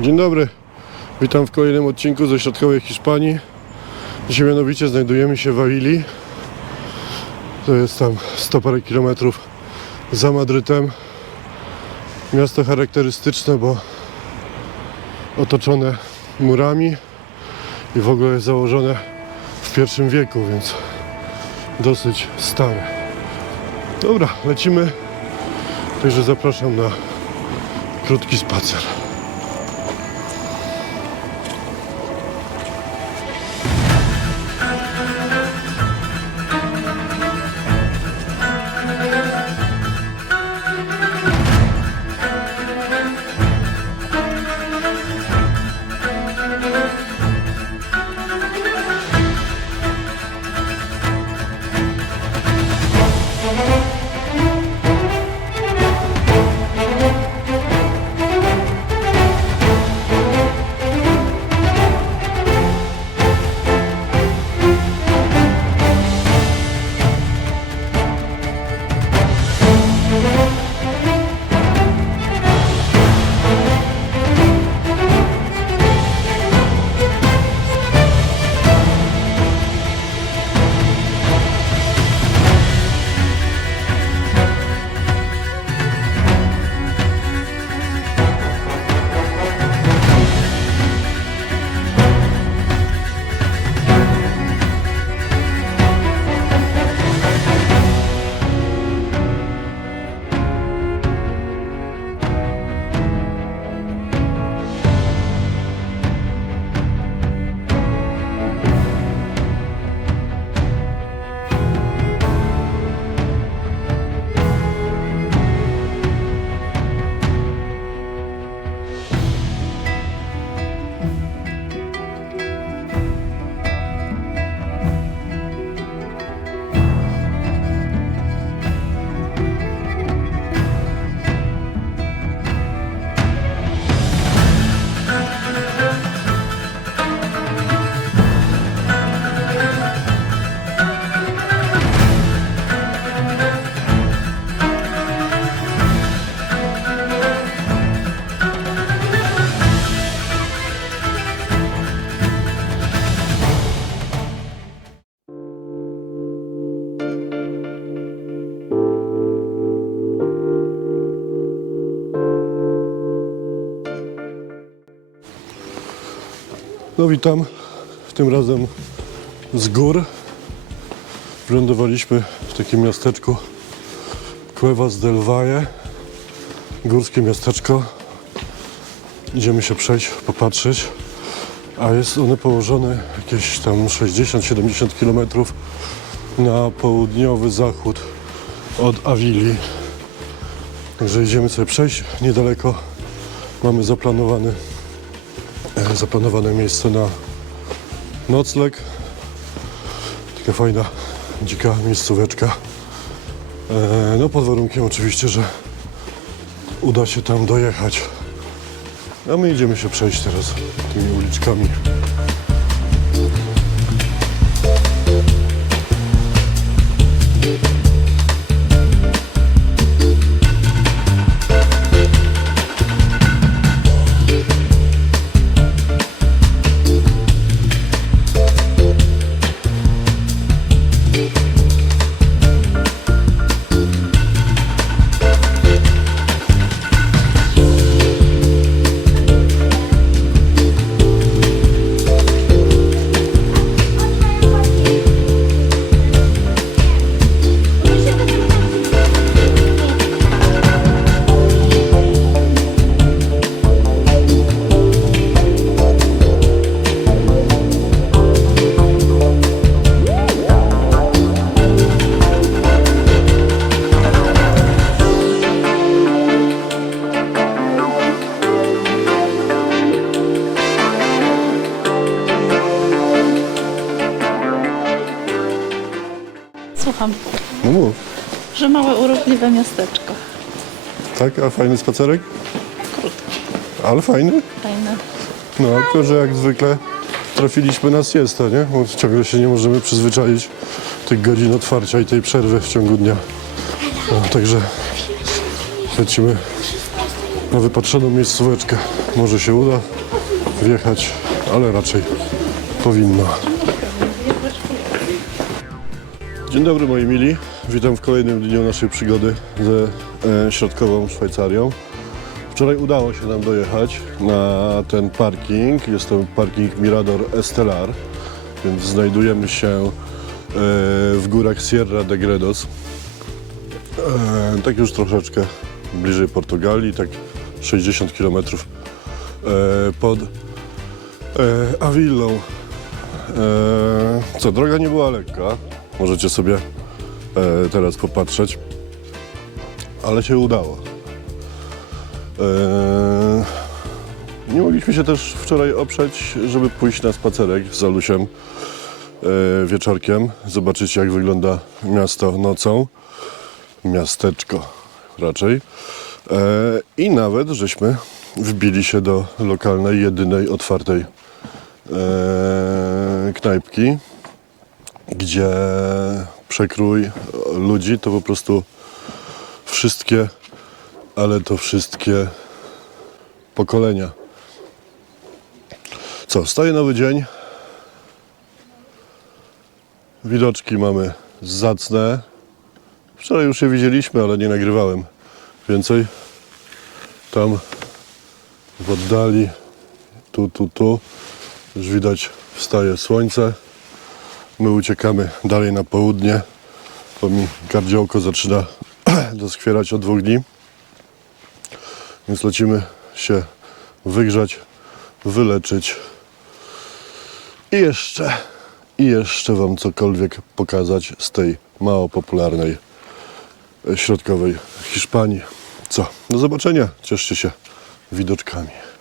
Dzień dobry, witam w kolejnym odcinku ze środkowej Hiszpanii. Dzisiaj mianowicie znajdujemy się w Awili. To jest tam 100 parę kilometrów za Madrytem. Miasto charakterystyczne, bo otoczone murami i w ogóle jest założone w pierwszym wieku, więc dosyć stare. Dobra, lecimy. Także zapraszam na krótki spacer. No witam, tym razem z gór. Wylądowaliśmy w takim miasteczku Cuevas del Valle. Górskie miasteczko. Idziemy się przejść, popatrzeć. A jest one położone jakieś tam 60-70 km na południowy zachód od Awili. Także idziemy sobie przejść niedaleko. Mamy zaplanowany zaplanowane miejsce na nocleg. Taka fajna, dzika miejscóweczka. E, No pod warunkiem oczywiście, że uda się tam dojechać. A my idziemy się przejść teraz tymi uliczkami. Słucham, No mów. że małe, urokliwe miasteczko. Tak, a fajny spacerek? Krótki, Ale fajny? fajne. No, tylko że jak zwykle trafiliśmy na siestę, nie? Bo ciągle się nie możemy przyzwyczaić tych godzin otwarcia i tej przerwy w ciągu dnia. No, także lecimy na wypatrzoną miejscóweczkę. Może się uda wjechać, ale raczej powinno. Dzień dobry moi mili. Witam w kolejnym dniu naszej przygody ze e, środkową Szwajcarią. Wczoraj udało się nam dojechać na ten parking. Jest to parking Mirador Estelar, więc znajdujemy się e, w górach Sierra de Gredos. E, tak już troszeczkę bliżej Portugalii, tak 60 km pod e, Avillą. E, co, droga nie była lekka. Możecie sobie e, teraz popatrzeć, ale się udało. E, nie mogliśmy się też wczoraj oprzeć, żeby pójść na spacerek z Alusiem e, wieczorkiem, zobaczyć jak wygląda miasto nocą, miasteczko raczej. E, I nawet żeśmy wbili się do lokalnej, jedynej otwartej e, knajpki, gdzie przekrój ludzi to po prostu wszystkie, ale to wszystkie pokolenia. Co, staje nowy dzień. Widoczki mamy zacne. Wczoraj już je widzieliśmy, ale nie nagrywałem więcej. Tam w oddali, tu, tu, tu, już widać wstaje słońce. My uciekamy dalej na południe, bo mi gardziołko zaczyna doskwierać od dwóch dni. Więc lecimy się wygrzać, wyleczyć i jeszcze, i jeszcze Wam cokolwiek pokazać z tej mało popularnej e, środkowej Hiszpanii. Co? Do zobaczenia. Cieszcie się widoczkami.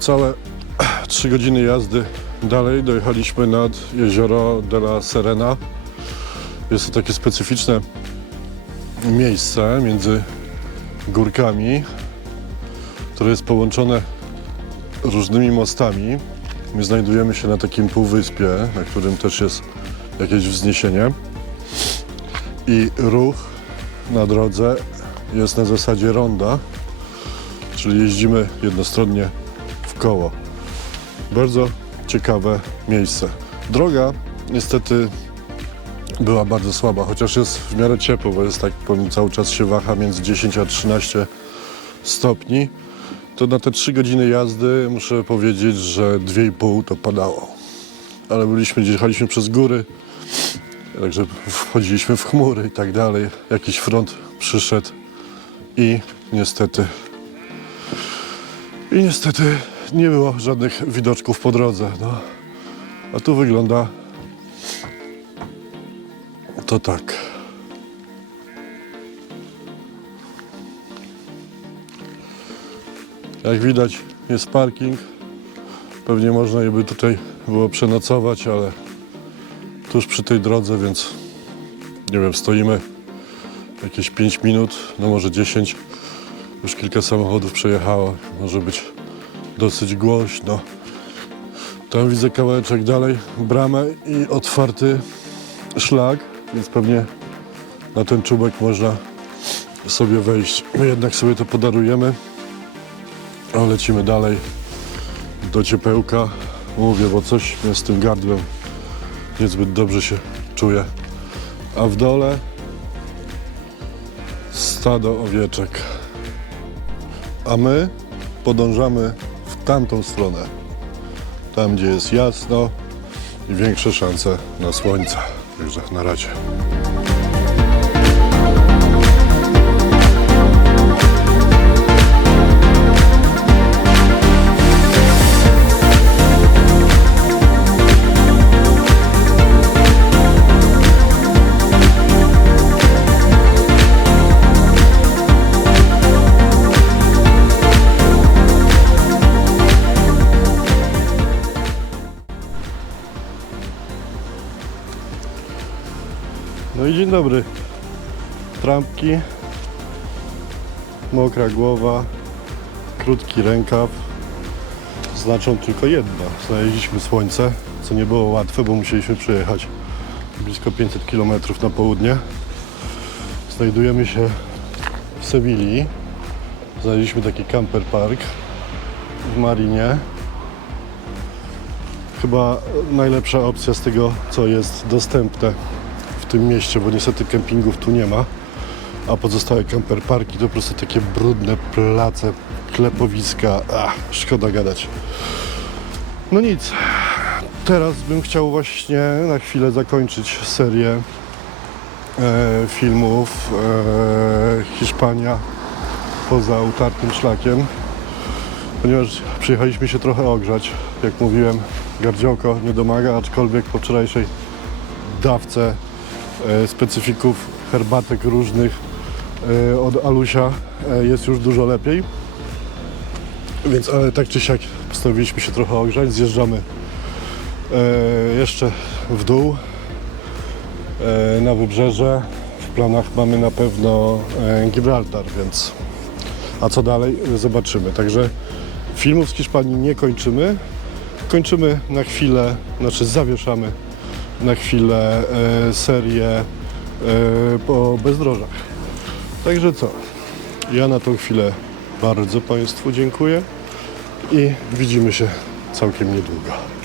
Niecałe 3 godziny jazdy dalej dojechaliśmy nad jezioro de la Serena. Jest to takie specyficzne miejsce między górkami, które jest połączone różnymi mostami. My znajdujemy się na takim półwyspie, na którym też jest jakieś wzniesienie. I ruch na drodze jest na zasadzie ronda, czyli jeździmy jednostronnie koło. Bardzo ciekawe miejsce. Droga niestety była bardzo słaba, chociaż jest w miarę ciepło, bo jest tak powiem, cały czas się waha między 10 a 13 stopni. To na te 3 godziny jazdy muszę powiedzieć, że 2,5 to padało. Ale byliśmy, jechaliśmy przez góry, także wchodziliśmy w chmury i tak dalej. Jakiś front przyszedł i niestety i niestety nie było żadnych widoczków po drodze. No. A tu wygląda to tak. Jak widać jest parking. Pewnie można by tutaj było przenocować, ale tuż przy tej drodze, więc nie wiem, stoimy jakieś 5 minut, no może 10. Już kilka samochodów przejechało. Może być dosyć głośno. Tam widzę kawałeczek dalej, bramę i otwarty szlak, więc pewnie na ten czubek można sobie wejść. My jednak sobie to podarujemy, a lecimy dalej do ciepełka. Mówię, bo coś mnie z tym gardłem niezbyt dobrze się czuję. A w dole stado owieczek. A my podążamy tamtą stronę. Tam, gdzie jest jasno i większe szanse na słońce. Także na razie. No i dzień dobry. Trampki, mokra głowa, krótki rękaw. Znaczą tylko jedno. Znaleźliśmy słońce, co nie było łatwe, bo musieliśmy przejechać blisko 500 km na południe. Znajdujemy się w Sewilli. Znaleźliśmy taki camper park w Marinie. Chyba najlepsza opcja z tego, co jest dostępne tym mieście, bo niestety kempingów tu nie ma, a pozostałe camper parki to po prostu takie brudne place, klepowiska, ach, szkoda gadać. No nic, teraz bym chciał właśnie na chwilę zakończyć serię e, filmów e, Hiszpania poza utartym szlakiem, ponieważ przyjechaliśmy się trochę ogrzać, jak mówiłem, gardziołko nie domaga, aczkolwiek po wczorajszej dawce specyfików herbatek różnych e, od Alusia e, jest już dużo lepiej. Więc ale tak czy siak postanowiliśmy się trochę ogrzać. Zjeżdżamy e, jeszcze w dół e, na wybrzeże. W planach mamy na pewno e, Gibraltar, więc a co dalej zobaczymy. Także filmów z Hiszpanii nie kończymy. Kończymy na chwilę, znaczy zawieszamy na chwilę e, serię e, po bezdrożach. Także co? Ja na tą chwilę bardzo Państwu dziękuję i widzimy się całkiem niedługo.